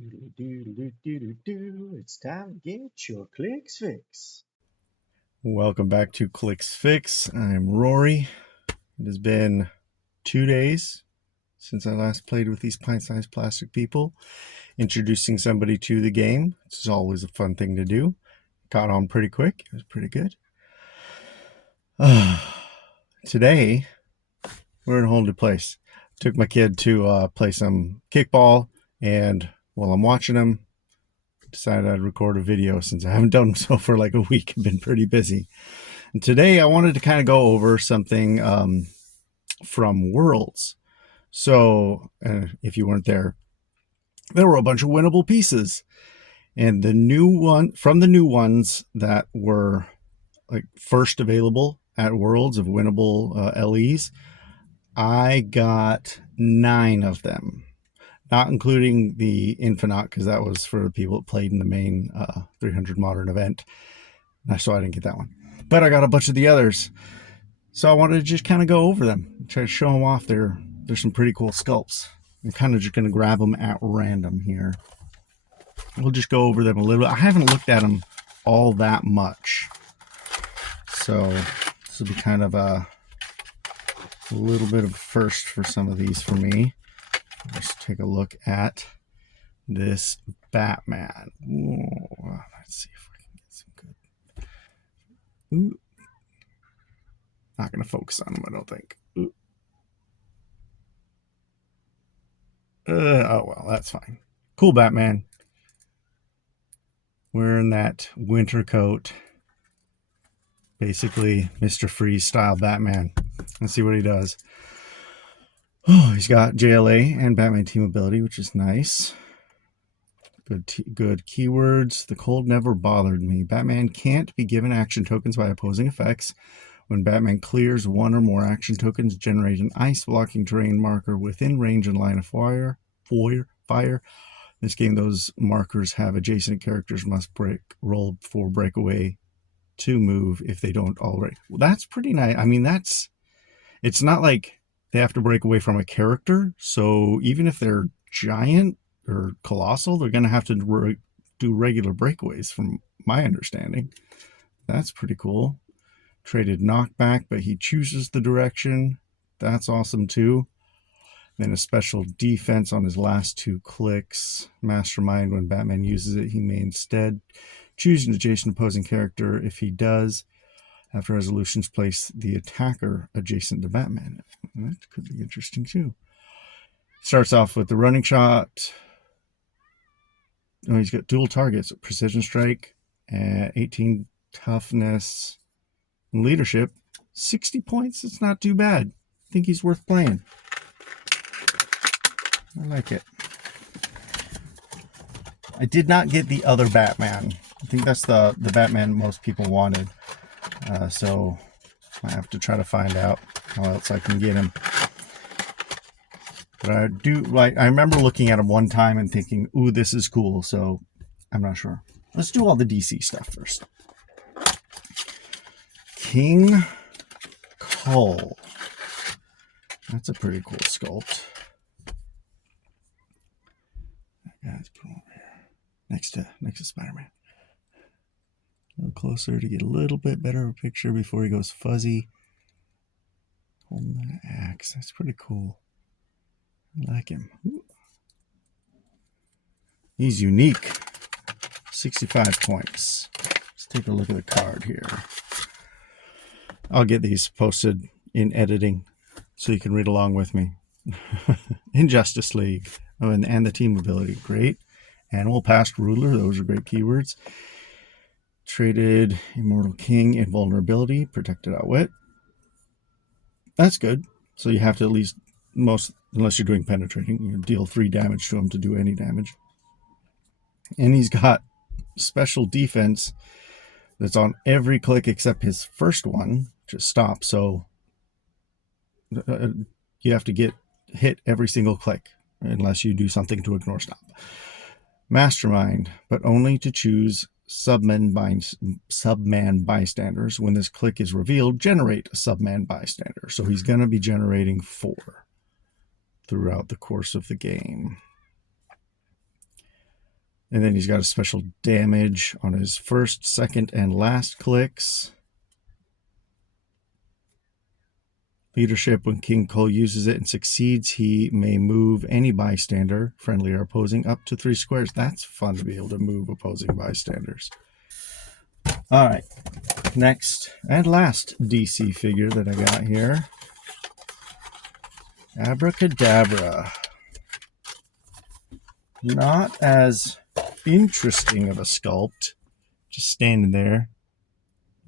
It's time to get your clicks fix. Welcome back to Clicks Fix. I'm Rory. It has been 2 days since I last played with these pint-sized plastic people. Introducing somebody to the game. This is always a fun thing to do. Caught on pretty quick. It was pretty good. Today, we're in a whole new place. Took my kid to play some kickball, and while I'm watching him, decided I'd record a video since I haven't done so for like a week. I've been pretty busy. And today I wanted to kind of go over something from Worlds. So if you weren't there were a bunch of winnable pieces. And the new ones that were like first available at Worlds of winnable LEs, I got 9 of them. Not including the Infinite, because that was for the people that played in the main 300 Modern event. So I didn't get that one. But I got a bunch of the others. So I wanted to just kind of go over them, try to show them off. There's some pretty cool sculpts. I'm kind of just going to grab them at random here. We'll just go over them a little bit. I haven't looked at them all that much. So this will be kind of a little bit of a first for some of these for me. Let's take a look at this Batman. Ooh, let's see if I can get some good. Ooh. Not going to focus on him, I don't think. Ooh. Oh, well, that's fine. Cool Batman. Wearing that winter coat. Basically, Mr. Freeze style Batman. Let's see what he does. Oh, he's got JLA and Batman team ability, which is nice. Good keywords. The cold never bothered me. Batman can't be given action tokens by opposing effects. When Batman clears one or more action tokens, generate an ice blocking terrain marker within range and line of fire. In this game, those markers have adjacent characters must roll for breakaway to move if they don't already. Well, that's pretty nice. I mean, it's not like they have to break away from a character. So even if they're giant or colossal, they're going to have to do regular breakaways from my understanding. That's pretty cool. Traded knockback, but he chooses the direction. That's awesome too. Then a special defense on his last 2 clicks. Mastermind, when Batman uses it, he may instead choose an adjacent opposing character. If he does, after resolutions, place the attacker adjacent to Batman. That could be interesting too. Starts off with the running shot. Oh, he's got dual targets: precision strike, 18 toughness, and leadership. 60 points. It's not too bad. I think he's worth playing. I like it. I did not get the other Batman. I think that's the Batman most people wanted. So I have to try to find out how else I can get him. But I do like. I remember looking at him one time and thinking, "Ooh, this is cool." So I'm not sure. Let's do all the DC stuff first. King Kull. That's a pretty cool sculpt. Let's put him over here next to Spider-Man. A little closer to get a little bit better of a picture before he goes fuzzy. Holding that axe. That's pretty cool. I like him. Ooh. He's unique. 65 points. Let's take a look at the card here. I'll get these posted in editing so you can read along with me. Injustice League. Oh, and the team ability. Great. Animal Past Ruler. Those are great keywords. Traded Immortal King, Invulnerability, Protected Outwit. That's good. So you have to at least, unless you're doing penetrating, you deal 3 damage to him to do any damage. And he's got special defense that's on every click except his first one, just stop. So you have to hit every single click unless you do something to ignore stop. Mastermind, but only to choose subman bystanders. When this click is revealed, generate a subman bystander. So he's going to be generating 4 throughout the course of the game. And then he's got a special damage on his first, second, and last clicks. Leadership, when King Cole uses it and succeeds, he may move any bystander, friendly or opposing, up to 3 squares. That's fun to be able to move opposing bystanders. All right, next and last DC figure that I got here. Abra Kadabra. Not as interesting of a sculpt. Just standing there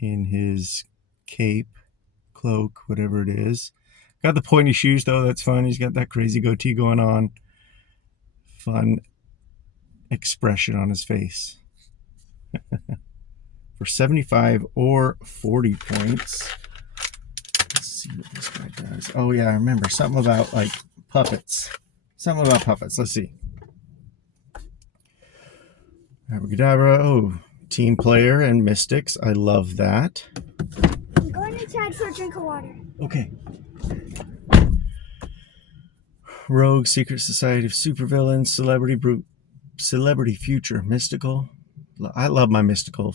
in his cape, cloak, whatever it is. Got the pointy shoes though, that's fun. He's got that crazy goatee going on. Fun expression on his face. For 75 or 40 points. Let's see what this guy does. Oh yeah, I remember something about like puppets. Something about puppets. Let's see. Abra Kadabra. Oh, team player and mystics. I love that. I'm going inside for a drink of water. Okay. Rogue, Secret Society of Supervillains, Celebrity Future, Mystical. I love my mystical.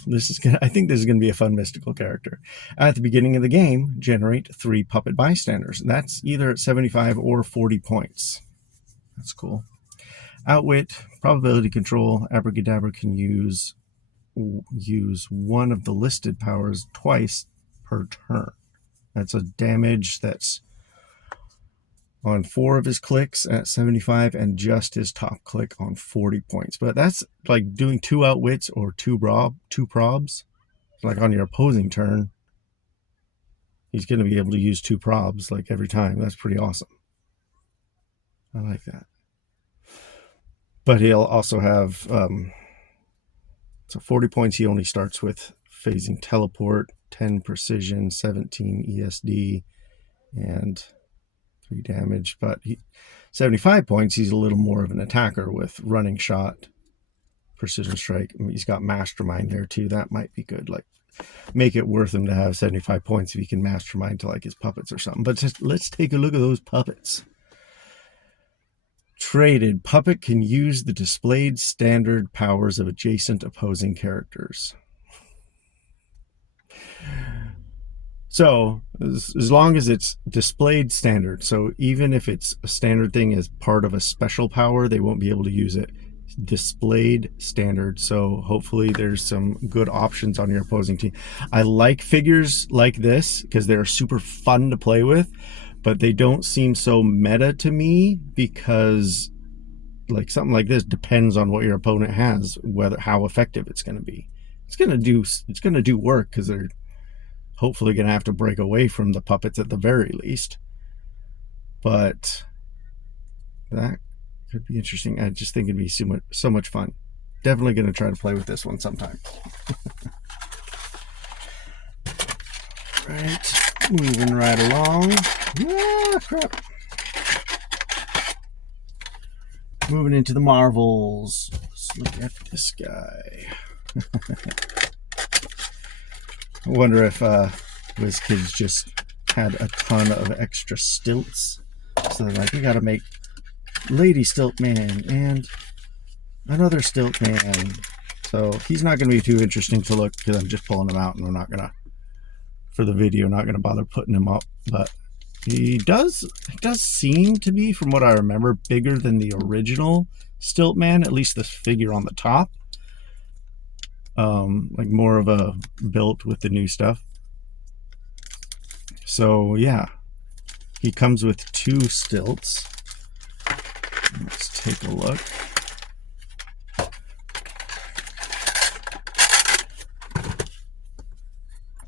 I think this is going to be a fun mystical character. At the beginning of the game, generate 3 puppet bystanders. That's either at 75 or 40 points. That's cool. Outwit, probability control. Abra Kadabra can use one of the listed powers twice per turn. That's a damage that's on 4 of his clicks at 75 and just his top click on 40 points. But that's like doing 2 outwits or 2 probs. Like on your opposing turn, he's going to be able to use 2 probs like every time. That's pretty awesome. I like that. But he'll also have, so 40 points he only starts with phasing teleport, 10 precision, 17 ESD, and 3 damage. But 75 points, he's a little more of an attacker with running shot, precision strike. I mean, he's got mastermind there too. That might be good. Like, make it worth him to have 75 points if he can mastermind to like his puppets or something. But just let's take a look at those puppets. Traded. Puppet can use the displayed standard powers of adjacent opposing characters. So as long as it's displayed standard, so even if it's a standard thing as part of a special power, they won't be able to use it. Displayed standard. So hopefully there's some good options on your opposing team. I like figures like this because they're super fun to play with, but they don't seem so meta to me because like something like this depends on what your opponent has, how effective it's going to be. It's going to do work because they're hopefully going to have to break away from the puppets at the very least. But that could be interesting. I just think it'd be so much fun. Definitely going to try to play with this one sometime. Right, moving right along. Ah, crap. Moving into the Marvels. Let's look at this guy. I wonder if WizKids just had a ton of extra stilts. So they're like, we got to make Lady Stilt Man and another Stilt Man. So he's not going to be too interesting to look because I'm just pulling him out and we're not going to, for the video, not going to bother putting him up. But he does seem to be, from what I remember, bigger than the original Stilt Man, at least this figure on the top. Like more of a built with the new stuff. So yeah, he comes with 2 stilts. Let's take a look.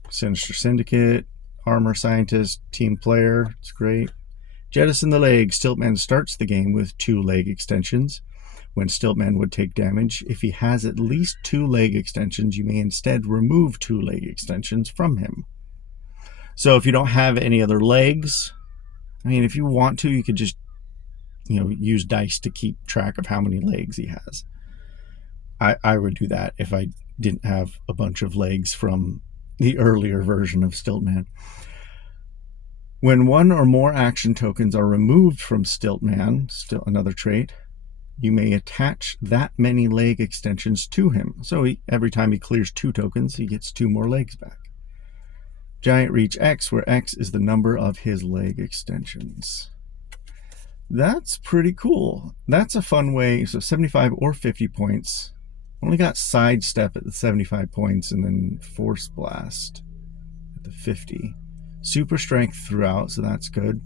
Sinister Syndicate, Armor Scientist, Team Player, it's great. Jettison the leg. Stiltman starts the game with 2 leg extensions. When Stiltman would take damage, if he has at least 2 leg extensions, you may instead remove 2 leg extensions from him. So if you don't have any other legs, I mean, if you want to, you could just, use dice to keep track of how many legs he has. I would do that if I didn't have a bunch of legs from the earlier version of Stiltman. When 1 or more action tokens are removed from Stiltman, still another trait, you may attach that many leg extensions to him. So every time he clears 2 tokens, he gets 2 more legs back. Giant Reach X, where X is the number of his leg extensions. That's pretty cool. That's a fun way. So 75 or 50 points. Only got Sidestep at the 75 points and then Force Blast at the 50. Super Strength throughout, so that's good.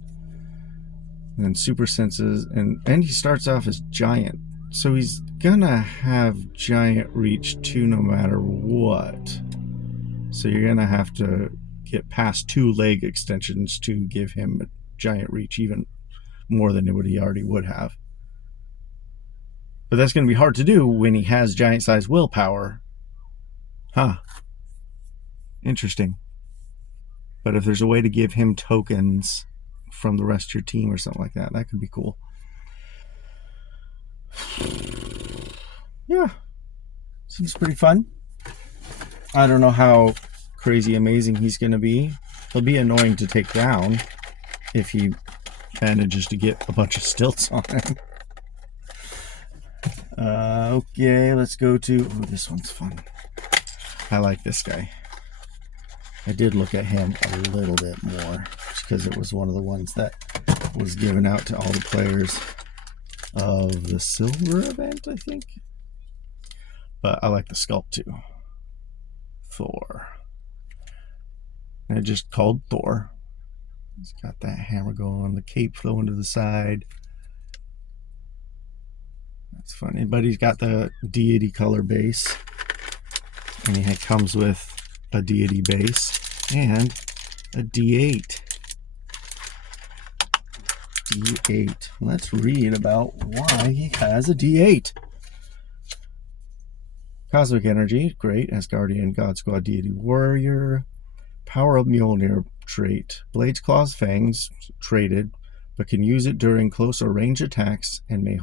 And then Super Senses, and he starts off as Giant. So he's gonna have Giant Reach too no matter what. So you're gonna have to get past 2 leg extensions to give him a Giant Reach, even more than what he already would have. But that's going to be hard to do when he has giant size willpower. Huh. Interesting. But if there's a way to give him tokens from the rest of your team or something like that, that could be cool. Yeah. Seems pretty fun. I don't know how crazy amazing he's going to be. He'll be annoying to take down if he manages to get a bunch of stilts on him. Okay, let's go to... Oh, this one's fun. I like this guy. I did look at him a little bit more just because it was one of the ones that was given out to all the players of the silver event, I think. But I like the sculpt too. Thor. And it just called Thor. He's got that hammer going, the cape flowing to the side. That's funny, but he's got the deity color base, and he comes with a deity base and a D8. D8. Let's read about why he has a D8. Cosmic Energy, great. Asgardian God Squad Deity Warrior. Power of Mjolnir trait. Blades, Claws, Fangs, traded, but can use it during close or range attacks and may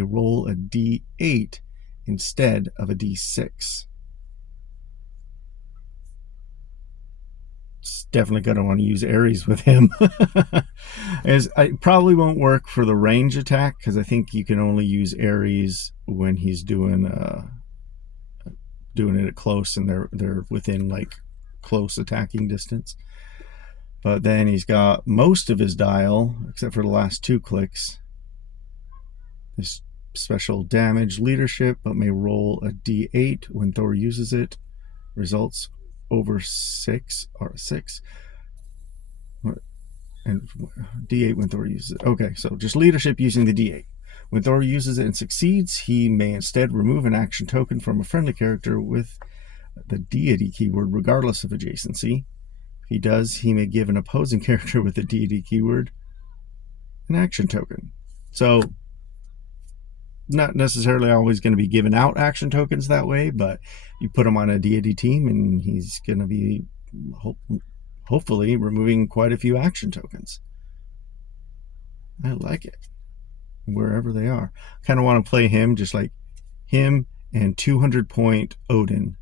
roll a D8 instead of a D6. It's definitely going to want to use Ares with him. I probably won't work for the range attack because I think you can only use Ares when he's doing it at close and they're within like close attacking distance. But then he's got most of his dial, except for the last 2 clicks. This special damage leadership, but may roll a D8 when Thor uses it. Results over 6 or 6. And D8 when Thor uses it. Okay, so just leadership using the D8. When Thor uses it and succeeds, he may instead remove an action token from a friendly character with the deity keyword, regardless of adjacency. If he does, he may give an opposing character with the deity keyword an action token. So, not necessarily always going to be giving out action tokens that way, but you put him on a deity team and he's going to be hopefully removing quite a few action tokens. I like it. Wherever they are. Kind of want to play him, just like him and 200-point Odin,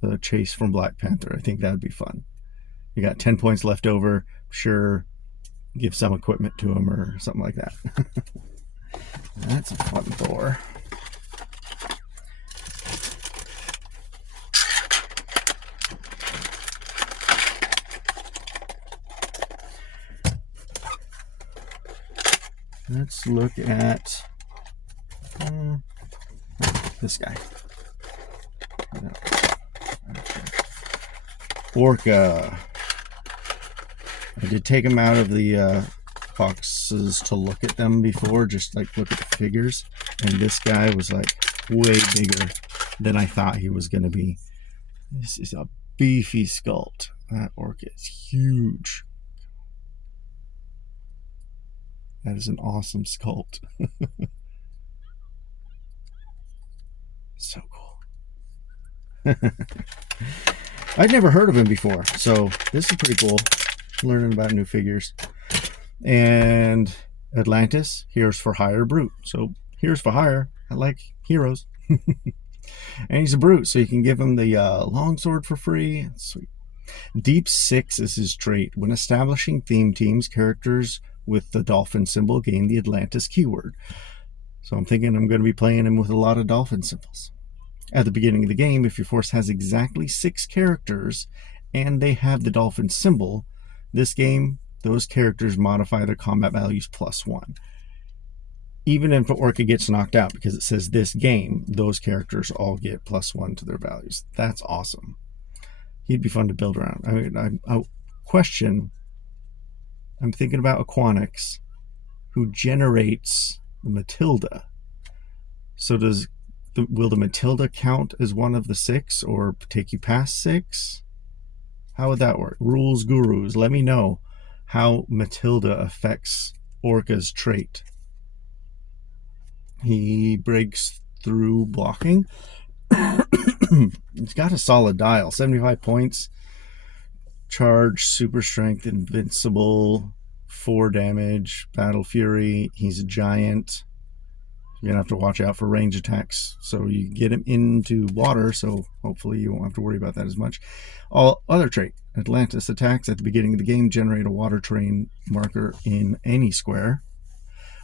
the chase from Black Panther. I think that would be fun. You got 10 points left over. Sure, give some equipment to him or something like that. That's a fun Thor. Let's look at this guy. Orka. I did take him out of the boxes to look at them before, just like look at the figures. And this guy was like way bigger than I thought he was going to be. This is a beefy sculpt. That Orka is huge. That is an awesome sculpt. So cool. I'd never heard of him before, so this is pretty cool. Learning about new figures. And Atlantis, Heroes for Hire Brute. So Heroes for Hire, I like heroes. And he's a brute, so you can give him the longsword for free. Sweet. Deep 6 is his trait. When establishing theme teams, characters with the dolphin symbol gain the Atlantis keyword. So I'm thinking I'm going to be playing him with a lot of dolphin symbols. At the beginning of the game, if your force has exactly 6 characters and they have the dolphin symbol, this game, those characters modify their combat values +1. Even if Orka gets knocked out, because it says this game, those characters all get +1 to their values. That's awesome. He'd be fun to build around. I mean, I question, I'm thinking about Aquanix, who generates the Matilda. So will the Matilda count as one of the 6 or take you past 6? How would that work? Rules gurus, let me know how Matilda affects Orka's trait. He breaks through blocking. He's got a solid dial, 75 points. Charge, super strength, invincible, 4 damage, battle fury. He's a giant. You're going to have to watch out for range attacks. So you get him into water, so hopefully you won't have to worry about that as much. All other trait. Atlantis attacks at the beginning of the game generate a water terrain marker in any square.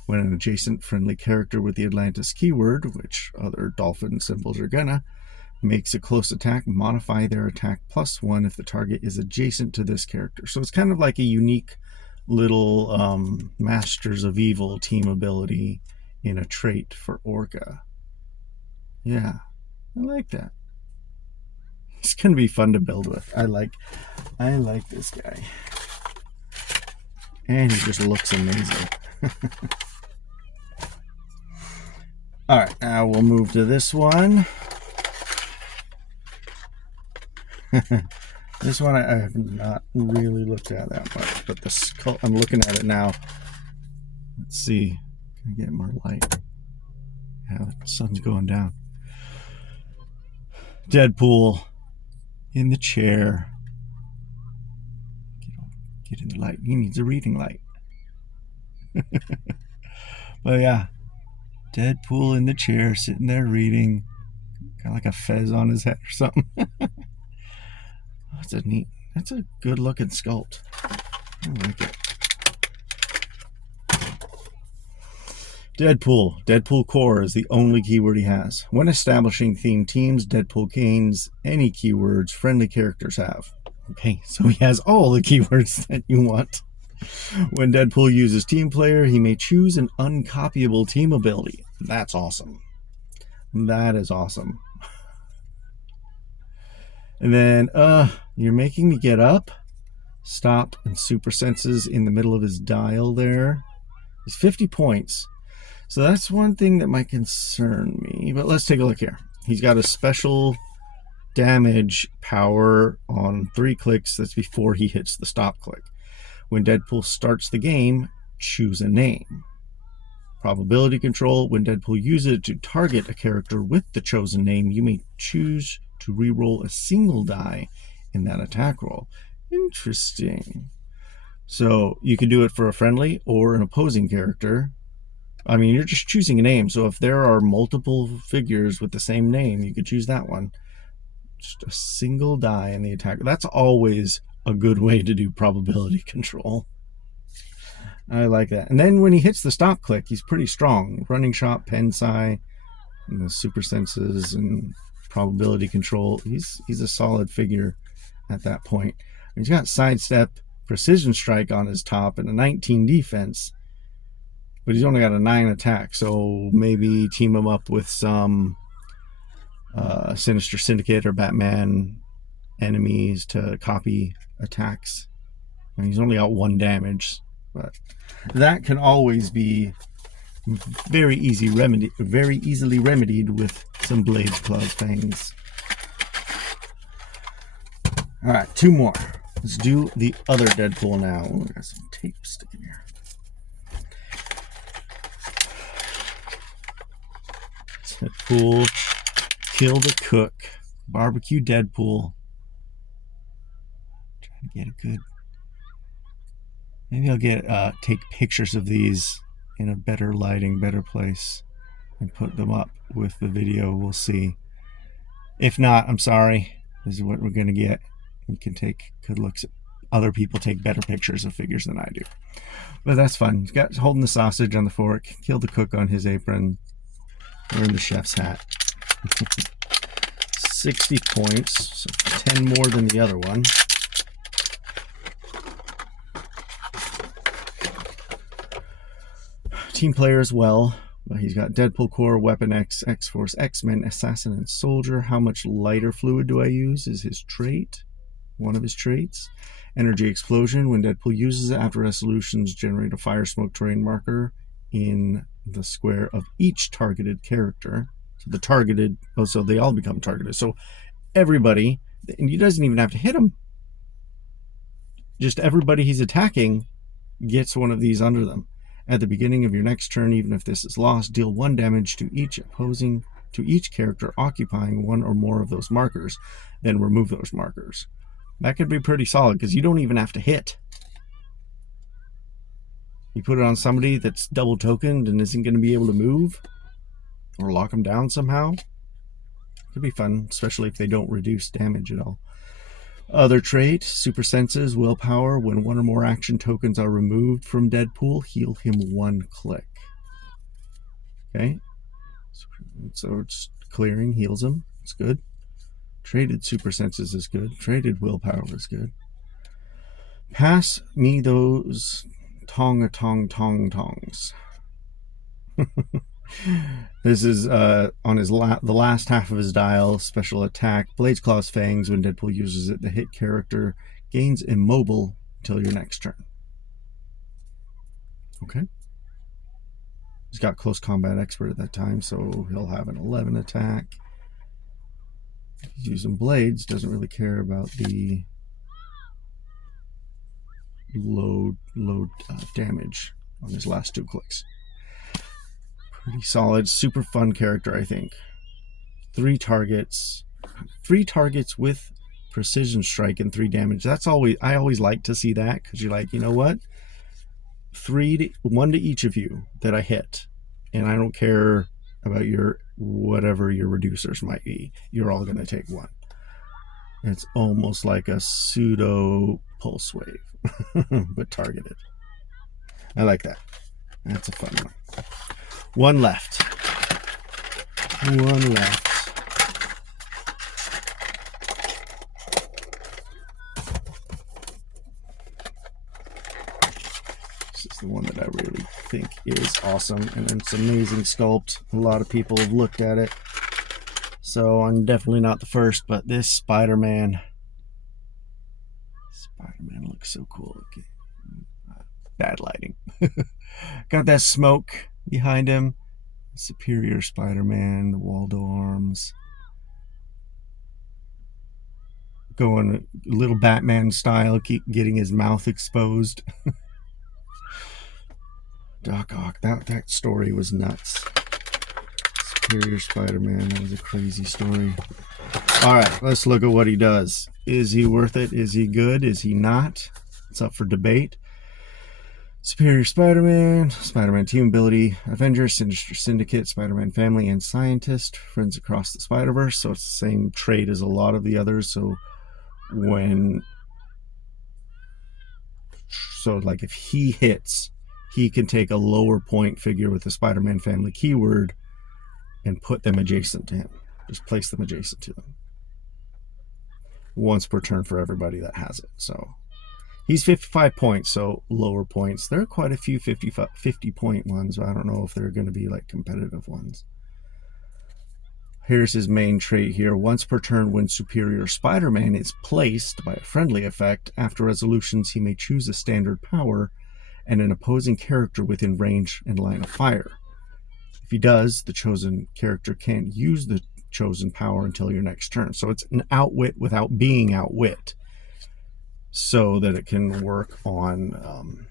When an adjacent friendly character with the Atlantis keyword, which other dolphin symbols are gonna, makes a close attack, modify their attack +1 if the target is adjacent to this character. So it's kind of like a unique little Masters of Evil team ability in a trait for Orka. Yeah, I like that. It's gonna be fun to build with. I like this guy. And he just looks amazing. Alright, now we'll move to this one. This one I have not really looked at that much, but the skull, I'm looking at it now. Let's see. Can I get more light? Yeah, the sun's going down. Deadpool in the chair. Get in the light. He needs a reading light. But yeah, Deadpool in the chair, sitting there reading, kind of like a fez on his head or something. That's a good looking sculpt. I like it. Deadpool core is the only keyword he has. When establishing themed teams, Deadpool gains any keywords friendly characters have. Okay, so he has all the keywords that you want. When Deadpool uses Team Player, he may choose an uncopyable team ability. That's awesome. That is awesome. And then, you're making me get up. Stop and super senses in the middle of his dial there. He's 50 points. So that's one thing that might concern me. But let's take a look here. He's got a special damage power on 3 clicks. That's before he hits the stop click. When Deadpool starts the game, choose a name. Probability control. When Deadpool uses it to target a character with the chosen name, you may choose to re-roll a single die in that attack roll. Interesting. So you can do it for a friendly or an opposing character. I mean, you're just choosing a name. So if there are multiple figures with the same name, you could choose that one. Just a single die in the attack. That's always a good way to do probability control. I like that. And then when he hits the stop click, he's pretty strong. Running shot, Pensai, and the super senses and probability control. He's a solid figure at that point. He's got sidestep, precision strike on his top, and a 19 defense. But he's only got a 9 attack, so maybe team him up with some Sinister Syndicate or Batman enemies to copy attacks. And he's only got 1 damage, but that can always be very easily remedied with some blades, claws, fangs. All right, 2 more. Let's do the other Deadpool now. Oh, I got some tape sticking here. Deadpool, kill the cook, barbecue Deadpool. Trying to get a good. Maybe I'll take pictures of these in a better lighting, better place, and put them up with the video. We'll see. If not, I'm sorry. This is what we're gonna get. We can take good looks at other people take better pictures of figures than I do. But that's fun. He's got holding the sausage on the fork, killed the cook on his apron, wearing the chef's hat. 60 points, so 10 more than the other one. Team player as well. He's got Deadpool Core, Weapon X, X-Force, X-Men, Assassin, and Soldier. How much lighter fluid do I use is his trait. One of his traits. Energy Explosion. When Deadpool uses it, after resolutions, generate a fire smoke terrain marker in the square of each targeted character. So the targeted, so they all become targeted. So everybody, and he doesn't even have to hit them. Just everybody he's attacking gets one of these under them. At the beginning of your next turn, even if this is lost, deal 1 damage to each character occupying one or more of those markers, then remove those markers. That could be pretty solid because you don't even have to hit. You put it on somebody that's double tokened and isn't going to be able to move or lock them down somehow. Could be fun, especially if they don't reduce damage at all. Other trait, Super Senses, Willpower. When 1 or more action tokens are removed from Deadpool, heal him 1 click. Okay, so it's clearing, heals him. It's good. Traded Super Senses is good. Traded Willpower is good. Pass me those tongs. This is on his the last half of his dial. Special attack, Blades, Claws, Fangs. When Deadpool uses it, the hit character gains immobile until your next turn. Okay. He's got Close Combat Expert at that time, so he'll have an 11 attack. He's using Blades, doesn't really care about the low damage on his last 2 clicks. Pretty solid, super fun character, I think. 3 targets with precision strike and 3 damage. That's always, I always like to see that, because you're like, you know what? 1 to each of you that I hit, and I don't care about your whatever your reducers might be. You're all going to take 1. It's almost like a pseudo pulse wave, but targeted. I like that. That's a fun one. 1 left. 1 left. This is the one that I really think is awesome, and it's amazing sculpt. A lot of people have looked at it, so I'm definitely not the first, but this Spider-Man looks so cool. Okay. Bad lighting. Got that smoke behind him. Superior Spider-Man, the Waldo arms. Going a little Batman style, keep getting his mouth exposed. Doc Ock, that story was nuts. Superior Spider-Man, that was a crazy story. Alright, let's look at what he does. Is he worth it? Is he good? Is he not? It's up for debate. Superior Spider-Man, Spider-Man Team Ability, Avengers, Sinister Syndicate, Spider-Man Family, and Scientist, Friends Across the Spider-Verse. So it's the same trait as a lot of the others. So like if he hits, he can take a lower point figure with the Spider-Man Family keyword and put them adjacent to him. Just place them adjacent to them. Once per turn for everybody that has it. So he's 55 points, so lower points. There are quite a few 50 point ones, but I don't know if they're going to be like competitive ones. Here's his main trait here. Once per turn, when Superior Spider-Man is placed by a friendly effect, after resolutions, he may choose a standard power and an opposing character within range and line of fire. If he does, the chosen character can't use the chosen power until your next turn. So it's an outwit without being outwit, so that it can work on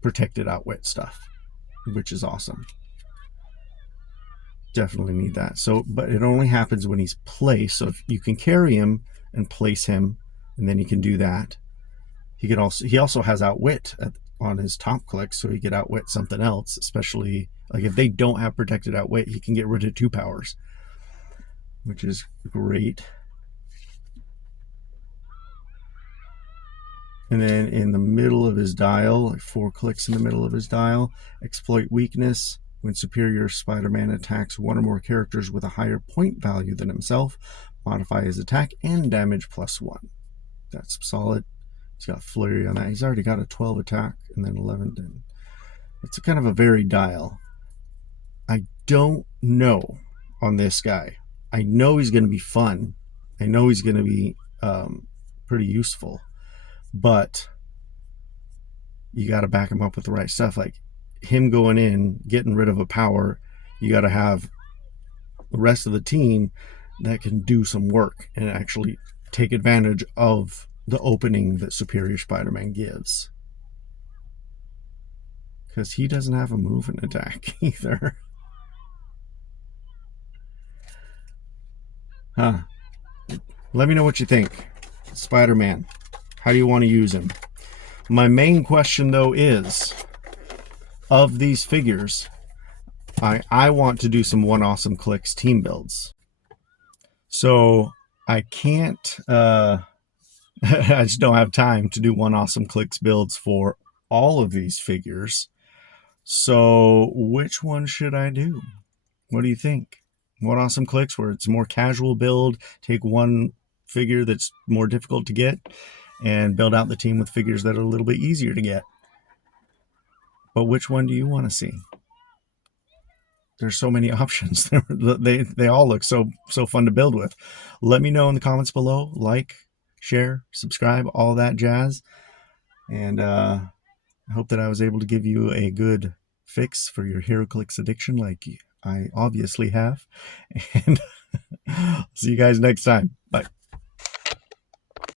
protected outwit stuff, which is awesome. Definitely need that. So, but it only happens when he's placed. So if you can carry him and place him, and then he can do that. He also has outwit on his top click, so he could outwit something else. Especially like if they don't have protected outwit, he can get rid of 2 powers, which is great. And then in the middle of his dial, like 4 clicks in the middle of his dial, exploit weakness. When superior Spider-Man attacks one or more characters with a higher point value than himself, modify his attack and damage +1. That's solid. He's got flurry on that. He's already got a 12 attack and then 11. It's kind of a varied dial. I don't know on this guy. I know he's going to be fun. I know he's going to be pretty useful, but you got to back him up with the right stuff. Like him going in, getting rid of a power, you got to have the rest of the team that can do some work and actually take advantage of the opening that Superior Spider-Man gives. Because he doesn't have a move and attack either. Huh. Let me know what you think. Spider-Man. How do you want to use him? My main question, though, is, of these figures, I want to do some One Awesome Clicks team builds. So I can't, I just don't have time to do One Awesome Clicks builds for all of these figures. So which one should I do? What do you think? One Awesome Clicks where it's more casual build, take one figure that's more difficult to get and build out the team with figures that are a little bit easier to get. But which one do you want to see? There's so many options. They all look so fun to build with. Let me know in the comments below. Like, share, subscribe, all that jazz. And I hope that I was able to give you a good fix for your Heroclix addiction like I obviously have. And see you guys next time. Bye.